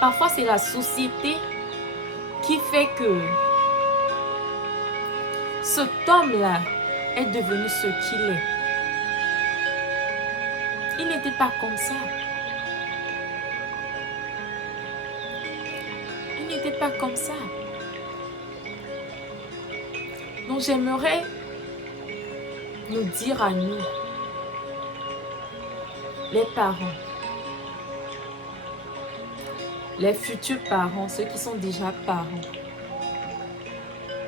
Parfois, c'est la société qui fait que cet homme-là est devenu ce qu'il est. Il n'était pas comme ça. Il n'était pas comme ça. Donc j'aimerais nous dire à nous, les parents, les futurs parents, ceux qui sont déjà parents,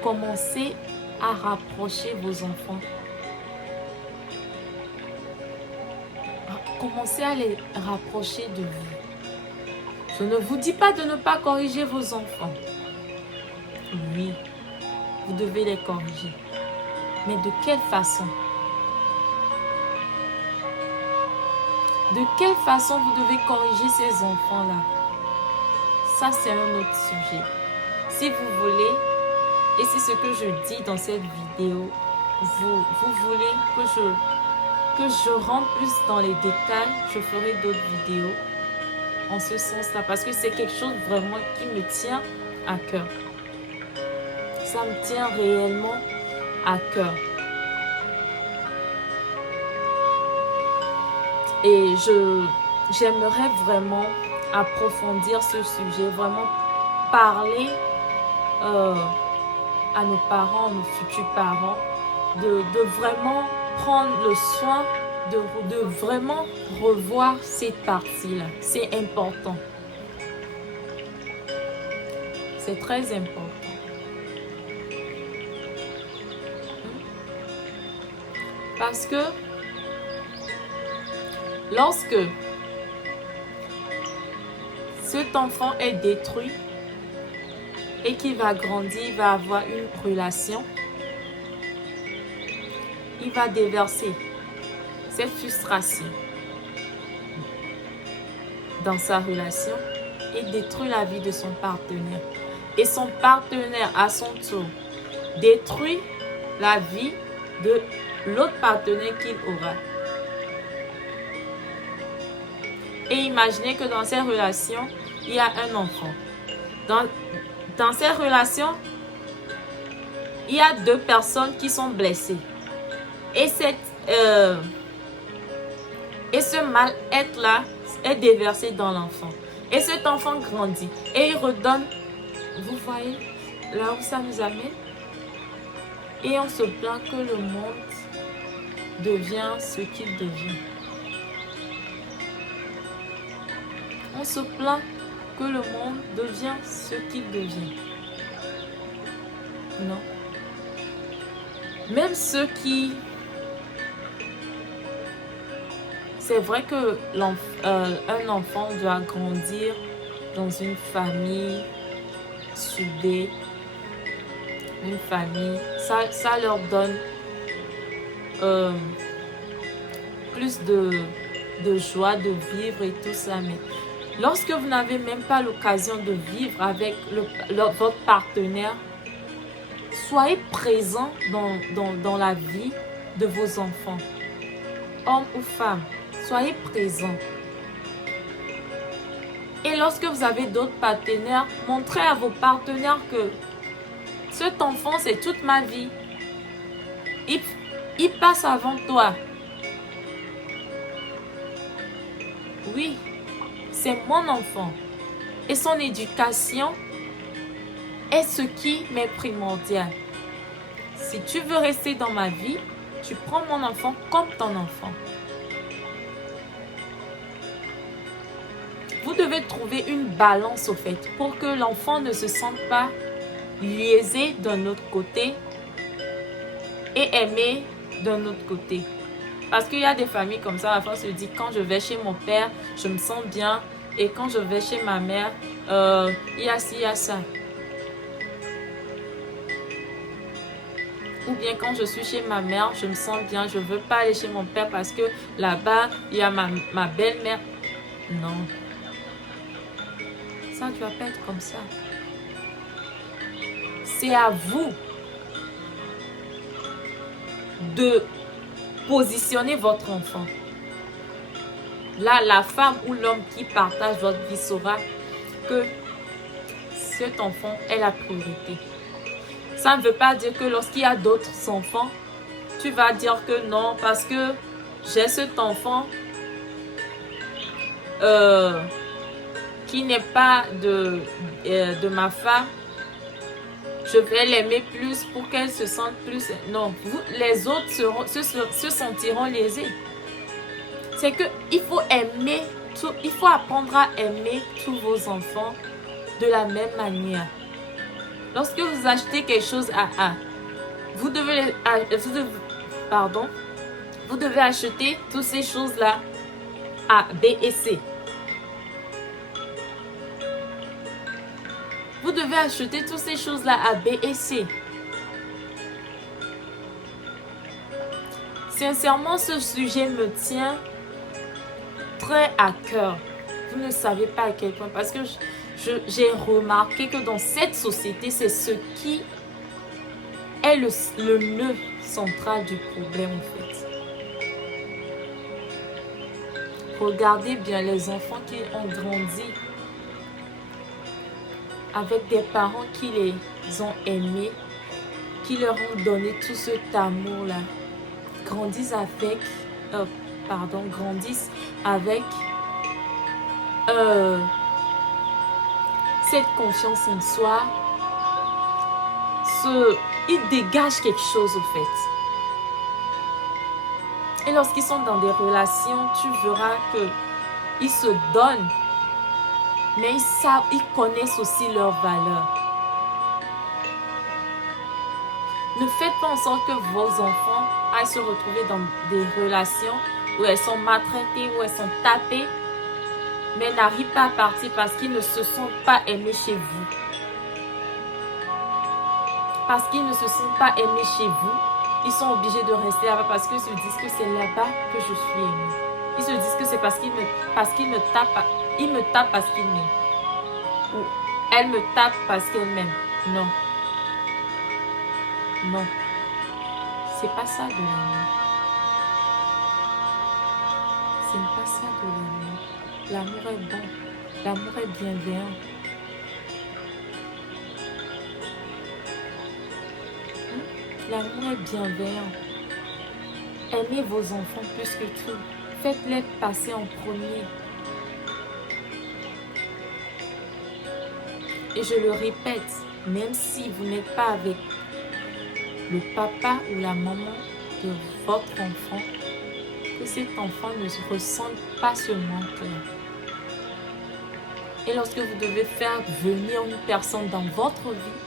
commencez à rapprocher vos enfants. Commencez à les rapprocher de vous. Je ne vous dis pas de ne pas corriger vos enfants. Oui, vous devez les corriger. Mais de quelle façon? De quelle façon vous devez corriger ces enfants-là? Ça, c'est un autre sujet. Si vous voulez, et c'est ce que je dis dans cette vidéo, vous voulez que je rentre plus dans les détails, je ferai d'autres vidéos en ce sens-là, parce que c'est quelque chose vraiment qui me tient à cœur. Ça me tient réellement à cœur. Et j'aimerais vraiment approfondir ce sujet, vraiment parler à nos parents, nos futurs parents, de vraiment prendre le soin de vraiment revoir cette partie-là. C'est important. C'est très important. Parce que lorsque cet enfant est détruit et qu'il va grandir, il va avoir une relation, il va déverser cette frustration dans sa relation et détruire la vie de son partenaire. Et son partenaire, à son tour, détruit la vie de l'autre partenaire qu'il aura. Et imaginez que dans ces relations, il y a un enfant. Dans ces relations, il y a deux personnes qui sont blessées. Et ce mal-être-là est déversé dans l'enfant. Et cet enfant grandit. Et il redonne, vous voyez, là où ça nous amène. Et on se plaint que le monde devient ce qu'il devient. On se plaint que le monde devient ce qu'il devient. Non. Même ceux qui... C'est vrai que un enfant doit grandir dans une famille soudée, une famille. Ça leur donne plus de joie de vivre et tout ça. Mais lorsque vous n'avez même pas l'occasion de vivre avec votre partenaire, soyez présent dans la vie de vos enfants, hommes ou femmes. Soyez présent. Et lorsque vous avez d'autres partenaires, montrez à vos partenaires que cet enfant, c'est toute ma vie. Il passe avant toi. Oui, c'est mon enfant. Et son éducation est ce qui m'est primordial. Si tu veux rester dans ma vie, tu prends mon enfant comme ton enfant. Vous devez trouver une balance au fait pour que l'enfant ne se sente pas liésé d'un autre côté et aimé d'un autre côté. Parce qu'il y a des familles comme ça, l'enfant se dit quand je vais chez mon père, je me sens bien, et quand je vais chez ma mère, il y a ci, il y a ça. Ou bien quand je suis chez ma mère, je me sens bien, je ne veux pas aller chez mon père parce que là-bas, il y a ma belle-mère. Non. Ça ne doit pas être comme ça. C'est à vous de positionner votre enfant. Là, la femme ou l'homme qui partage votre vie saura que cet enfant est la priorité. Ça ne veut pas dire que lorsqu'il y a d'autres enfants, tu vas dire que non, parce que j'ai cet enfant qui n'est pas de ma femme, je vais l'aimer plus pour qu'elle se sente plus. Non, les autres se sentiront lésés. C'est qu'il faut aimer, il faut apprendre à aimer tous vos enfants de la même manière. Lorsque vous achetez quelque chose à A, vous devez acheter toutes ces choses-là à B et C. Vous devez acheter toutes ces choses-là à B et C. Sincèrement, ce sujet me tient très à cœur. Vous ne savez pas à quel point, parce que j'ai remarqué que dans cette société, c'est ce qui est le nœud central du problème en fait. Regardez bien les enfants qui ont grandi avec des parents qui les ont aimés, qui leur ont donné tout cet amour-là, grandissent avec cette confiance en soi. Ils dégagent quelque chose au fait. Et lorsqu'ils sont dans des relations, tu verras qu'ils se donnent, mais ils connaissent aussi leurs valeurs. Ne faites pas en sorte que vos enfants aillent se retrouver dans des relations où elles sont maltraitées, où elles sont tapées, mais n'arrivent pas à partir parce qu'ils ne se sentent pas aimés chez vous. Parce qu'ils ne se sentent pas aimés chez vous, ils sont obligés de rester là-bas parce qu'ils se disent que c'est là-bas que je suis aimé. Ils se disent que c'est parce qu'il me tape, il me tape parce qu'il m'aime. Ou elle me tape parce qu'elle m'aime. Non. Non. C'est pas ça de l'amour. C'est pas ça de l'amour. L'amour est bon. L'amour est bienveillant. L'amour est bienveillant. Aimez vos enfants plus que tout. Faites-les passer en premier. Et je le répète, même si vous n'êtes pas avec le papa ou la maman de votre enfant, que cet enfant ne ressente pas ce manque-là. Et lorsque vous devez faire venir une personne dans votre vie,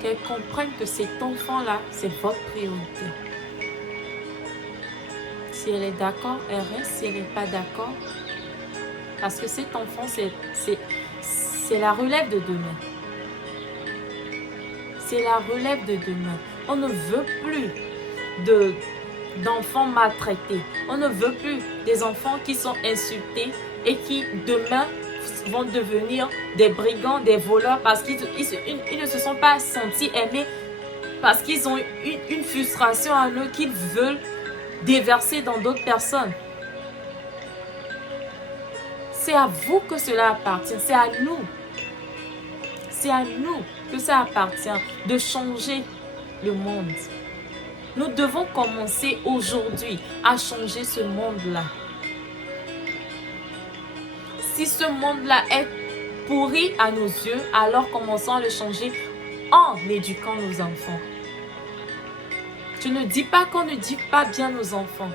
qu'elle comprenne que cet enfant-là, c'est votre priorité. Si elle est d'accord, elle reste. Si elle n'est pas d'accord, parce que cet enfant, c'est la relève de demain. C'est la relève de demain. On ne veut plus d'enfants maltraités. On ne veut plus des enfants qui sont insultés et qui demain vont devenir des brigands, des voleurs parce qu'ils ne se sont pas sentis aimés, parce qu'ils ont une frustration en eux qu'ils veulent déverser dans d'autres personnes. C'est à vous que cela appartient, c'est à nous. C'est à nous que ça appartient de changer le monde. Nous devons commencer aujourd'hui à changer ce monde-là. Si ce monde-là est pourri à nos yeux, alors commençons à le changer en éduquant nos enfants. Je ne dis pas qu'on ne dit pas bien nos enfants.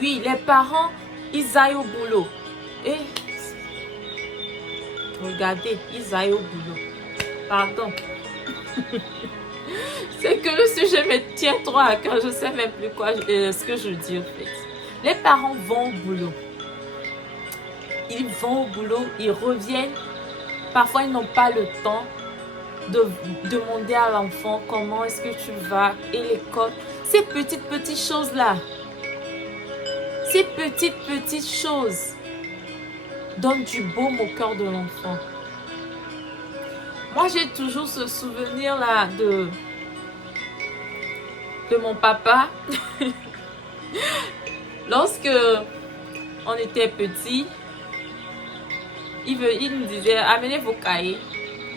Oui, les parents, ils aillent au boulot. Et regardez, ils aillent au boulot. Pardon. C'est que le sujet me tient trop à cœur. Je ne sais même plus ce que je dis en fait. Les parents vont au boulot. Ils vont au boulot, ils reviennent. Parfois, ils n'ont pas le temps de demander à l'enfant comment est-ce que tu vas et l'école. Ces petites choses-là. Ces petites choses donnent du baume au cœur de l'enfant. Moi, j'ai toujours ce souvenir-là de mon papa. Lorsque on était petit, il nous disait, amenez vos cahiers.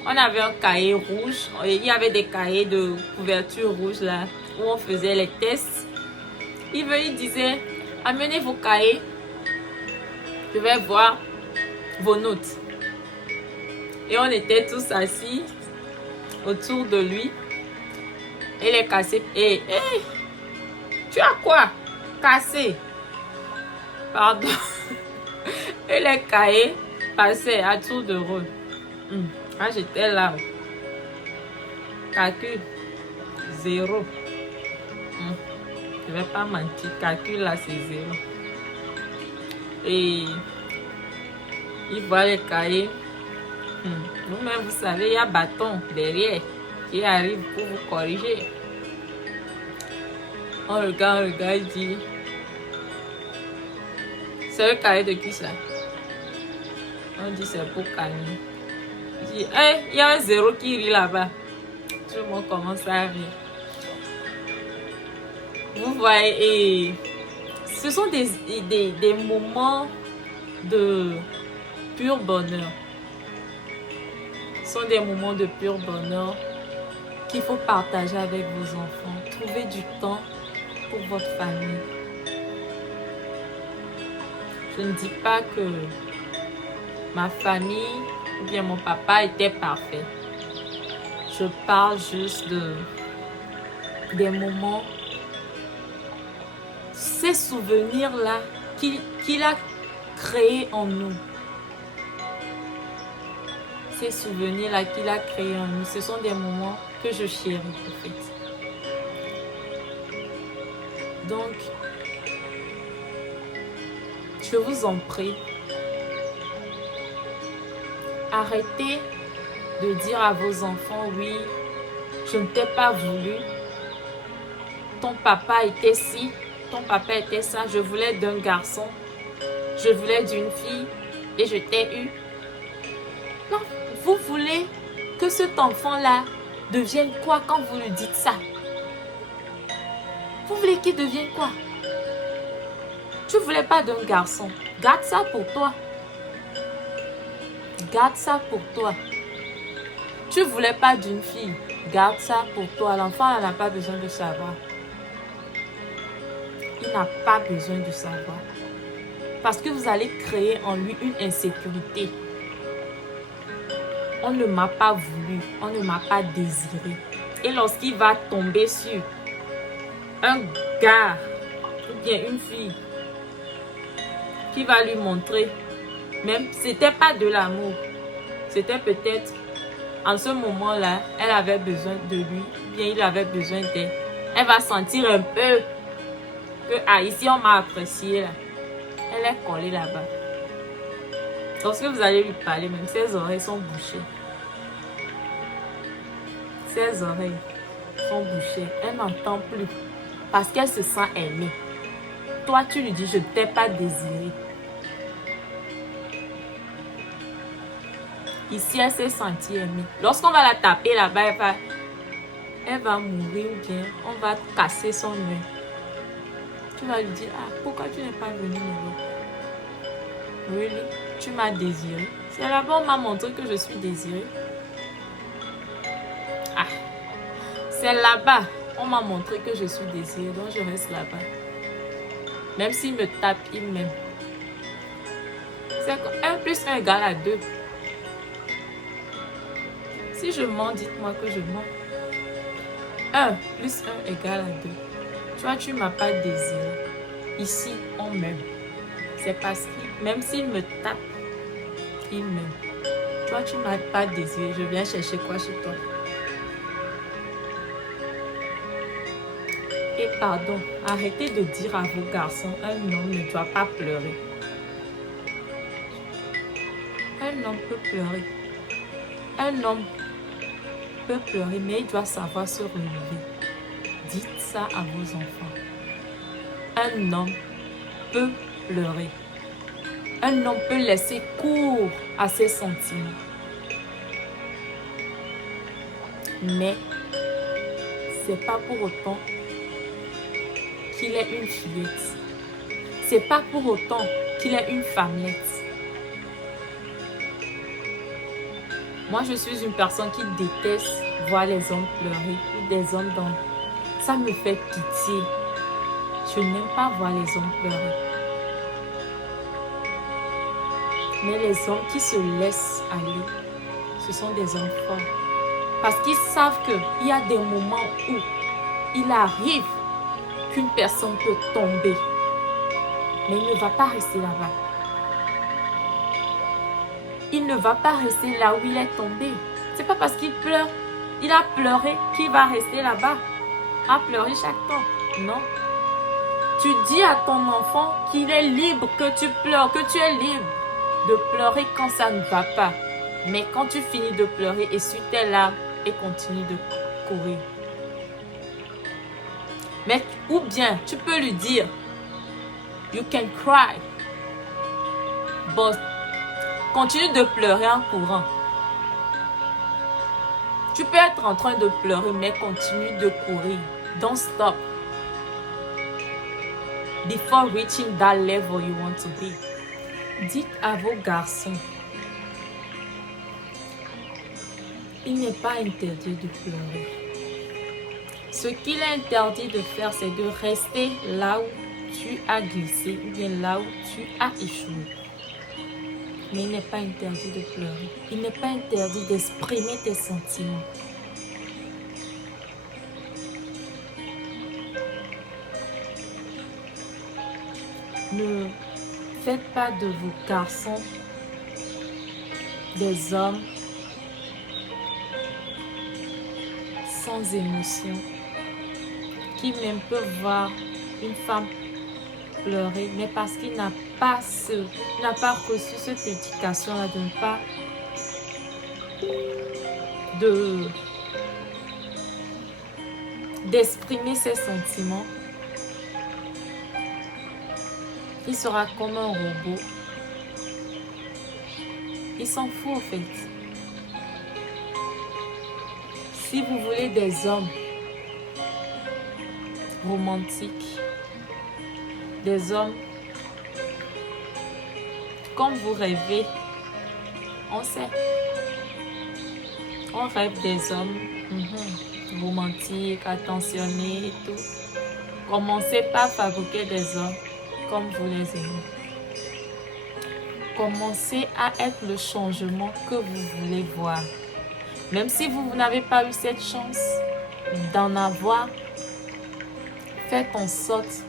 On avait un cahier rouge. Il y avait des cahiers de couverture rouge là, où on faisait les tests. Il disait, amenez vos cahiers. Je vais voir vos notes. Et on était tous assis autour de lui. Et les cassés. Tu as quoi? Cassé. Pardon. Et les cahiers passaient à tour de rôle. Ah, j'étais là. Calcul. 0. Je ne vais pas mentir. Calcul là, c'est 0. Et il voit les cahiers. Vous-même, vous savez, il y a bâton derrière qui arrive pour vous corriger. On regarde, il dit, c'est le cahier de qui ça? On dit, c'est pour Camille. Il dit, il y a un 0 qui rit là-bas. Tout le monde commence à rire. Vous voyez, et ce sont des moments de pur bonheur. Ce sont des moments de pur bonheur qu'il faut partager avec vos enfants. Trouvez du temps pour votre famille. Je ne dis pas que ma famille ou bien mon papa était parfait. Je parle juste des moments, ces souvenirs-là qu'il a créés en nous. Ces souvenirs-là qu'il a créés en nous, ce sont des moments que je chéris en fait. Donc, je vous en prie, arrêtez de dire à vos enfants, oui, je ne t'ai pas voulu, ton papa était ci, ton papa était ça, je voulais d'un garçon, je voulais d'une fille et je t'ai eu. Non, vous voulez que cet enfant-là devienne quoi quand vous lui dites ça? Vous voulez qu'il devienne quoi? Tu ne voulais pas d'un garçon. Garde ça pour toi. Garde ça pour toi. Tu ne voulais pas d'une fille. Garde ça pour toi. L'enfant n'a pas besoin de savoir. Il n'a pas besoin de savoir. Parce que vous allez créer en lui une insécurité. On ne m'a pas voulu. On ne m'a pas désiré. Et lorsqu'il va tomber sur un gars ou bien une fille qui va lui montrer, même c'était pas de l'amour, c'était peut-être en ce moment-là, elle avait besoin de lui, bien il avait besoin d'elle. Elle va sentir un peu que ici on m'a apprécié là. Elle est collée là-bas. Lorsque vous allez lui parler, même ses oreilles sont bouchées. Ses oreilles sont bouchées. Elle n'entend plus parce qu'elle se sent aimée. Toi, tu lui dis, je ne t'ai pas désiré. Ici, elle s'est sentie aimée. Lorsqu'on va la taper là-bas, elle va mourir ou bien on va casser son œil. Tu vas lui dire, pourquoi tu n'es pas venu me voir? Really? Tu m'as désiré. C'est là-bas on m'a montré que je suis désirée. C'est là-bas on m'a montré que je suis désirée, donc je reste là-bas. Même s'il me tape, il m'aime. C'est 1 plus 1 égale à 2. Si je mens, dites-moi que je mens. 1 plus 1 égale à 2. Toi, tu ne m'as pas désiré. Ici, on m'aime. C'est parce que même s'il me tape, il m'aime. Toi, tu ne m'as pas désiré. Je viens chercher quoi chez toi? Et pardon, arrêtez de dire à vos garçons, un homme ne doit pas pleurer. Un homme peut pleurer. Un homme peut pleurer, mais il doit savoir se relever. Dites ça à vos enfants. Un homme peut pleurer. Un homme peut laisser cours à ses sentiments. Mais c'est pas pour autant qu'il est une fillette. C'est pas pour autant qu'il est une femmelette. Moi, je suis une personne qui déteste voir les hommes pleurer ou des hommes dans... Ça me fait pitié. Je n'aime pas voir les hommes pleurer. Mais les hommes qui se laissent aller, ce sont des hommes forts. Parce qu'ils savent qu'il y a des moments où il arrive qu'une personne peut tomber. Mais il ne va pas rester là-bas. Il ne va pas rester là où il est tombé. C'est pas parce qu'il pleure, il a pleuré qu'il va rester là-bas à pleurer chaque temps. Non. Tu dis à ton enfant qu'il est libre, que tu pleures, que tu es libre de pleurer quand ça ne va pas. Mais quand tu finis de pleurer, essuie tes larmes et continue de courir. Mais, ou bien, tu peux lui dire, you can cry, but continue de pleurer en courant. Tu peux être en train de pleurer, mais continue de courir. Don't stop. Before reaching that level you want to be. Dites à vos garçons, il n'est pas interdit de pleurer. Ce qu'il est interdit de faire, c'est de rester là où tu as glissé ou bien là où tu as échoué. Mais il n'est pas interdit de pleurer. Il n'est pas interdit d'exprimer tes sentiments. Ne faites pas de vos garçons des hommes sans émotion, qui même peuvent voir une femme pleurer, mais parce qu'il n'a pas reçu cette éducation-là de ne pas d'exprimer ses sentiments. Il sera comme un robot. Il s'en fout en fait. Si vous voulez des hommes romantiques, des hommes comme vous rêvez, on sait. On rêve des hommes romantiques, attentionnés et tout. Commencez par fabriquer des hommes comme vous les aimez. Commencez à être le changement que vous voulez voir. Même si vous n'avez pas eu cette chance d'en avoir, faites en sorte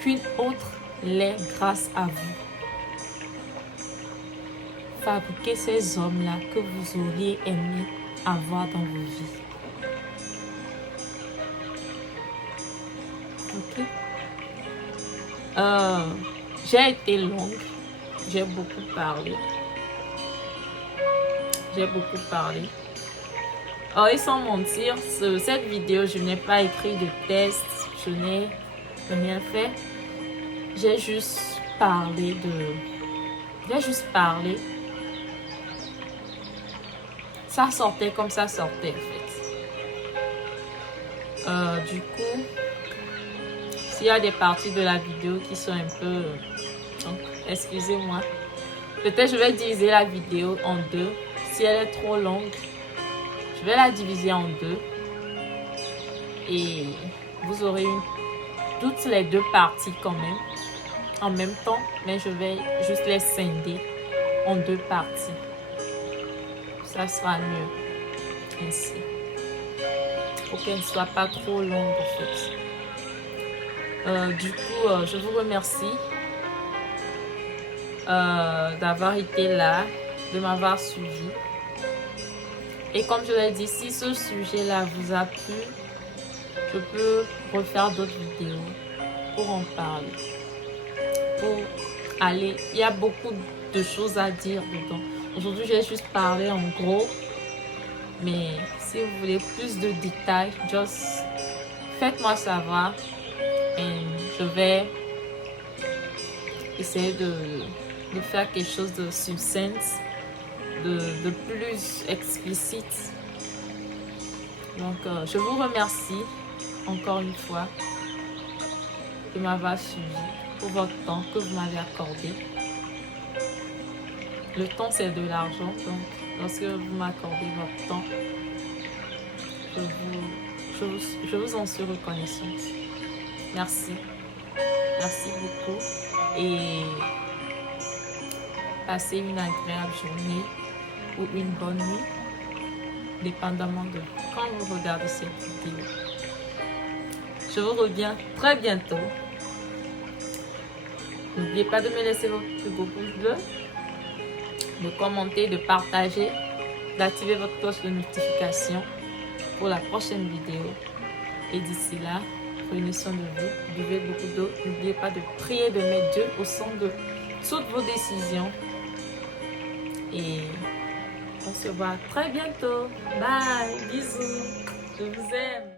qu'une autre l'ait grâce à vous. Fabriquez ces hommes-là que vous auriez aimé avoir dans vos vies. Ok? J'ai été longue. J'ai beaucoup parlé. Et sans mentir, cette vidéo, je n'ai pas écrit de test. Je n'ai rien fait. J'ai juste parlé. Ça sortait comme ça sortait en fait. Du coup, s'il y a des parties de la vidéo qui sont un peu... donc, excusez-moi. Peut-être je vais diviser la vidéo en deux. Si elle est trop longue, je vais la diviser en deux. Et vous aurez toutes les deux parties quand même. En même temps, mais je vais juste les scinder en deux parties. Ça sera mieux ainsi. Pour qu'elle ne soit pas trop longue en fait. Du coup, je vous remercie d'avoir été là, de m'avoir suivi. Et comme je l'ai dit, si ce sujet-là vous a plu, je peux refaire d'autres vidéos pour en parler. Il y a beaucoup de choses à dire dedans. Aujourd'hui, j'ai juste parlé en gros. Mais si vous voulez plus de détails, just faites-moi savoir. Et je vais essayer de faire quelque chose de succinct, de plus explicite. Donc, je vous remercie encore une fois de m'avoir suivi, pour votre temps que vous m'avez accordé. Le temps, c'est de l'argent, donc lorsque vous m'accordez votre temps. Je vous en suis reconnaissante. Merci. Merci beaucoup. Et passez une agréable journée ou une bonne nuit, dépendamment de quand vous regardez cette vidéo. Je vous reviens très bientôt. N'oubliez pas de me laisser votre plus beau pouce bleu, de commenter, de partager, d'activer votre cloche de notification pour la prochaine vidéo. Et d'ici là, prenez soin de vous, buvez beaucoup d'eau. N'oubliez pas de prier, de mettre Dieu au centre de toutes vos décisions. Et on se voit très bientôt. Bye, bisous, je vous aime.